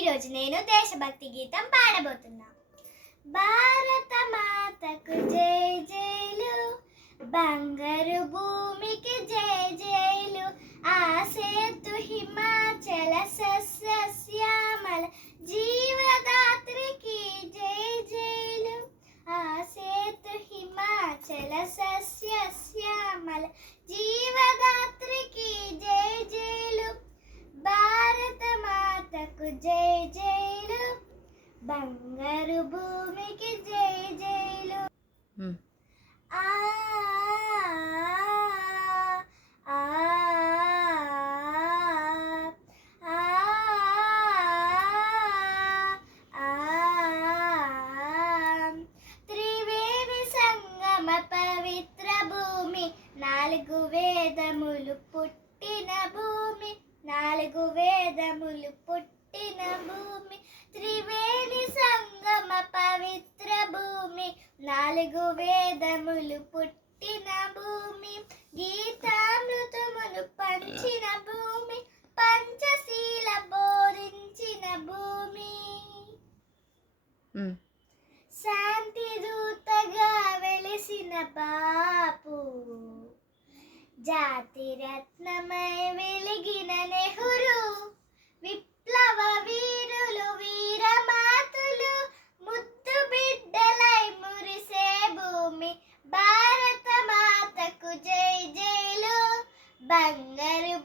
ఈరోజు నేను దేశభక్తి గీతం పాడబోతున్నా. భారత మాతకు జై జైలు, బంగారు భూమికి జై జైలు, ఆసేతు హిమాచల సస్యశ్యామల జీవదాత్రికి జై జైలు, ఆసేతు హిమాచల సస్యశ్యామల జీవదాత్రికి జై జైలు, భారత మాతకు జై జైలు, బంగారు భూమికి జై జైలు. ఆ త్రివేణి సంగమ పవిత్ర భూమి, 4 వేదములు పుట్టిన భూమి, 4 వేదములు పుట్టిన భూమి, త్రివేణి సంగమ పవిత్ర భూమి, 4 వేదములు పుట్టిన భూమి, గీతామృతములు పంచిన భూమి, పంచశీల బోధించిన భూమి, శాంతి దూతగా వెలిసిన బాపు, జాతి రత్నమై వెలిగిన నెహ్రూ, విప్లవ వీరులు వీరమాతులు, ముద్దు బిడ్డలై మురిసే భూమి, భారత మాతకు జై జైలు, బంగారు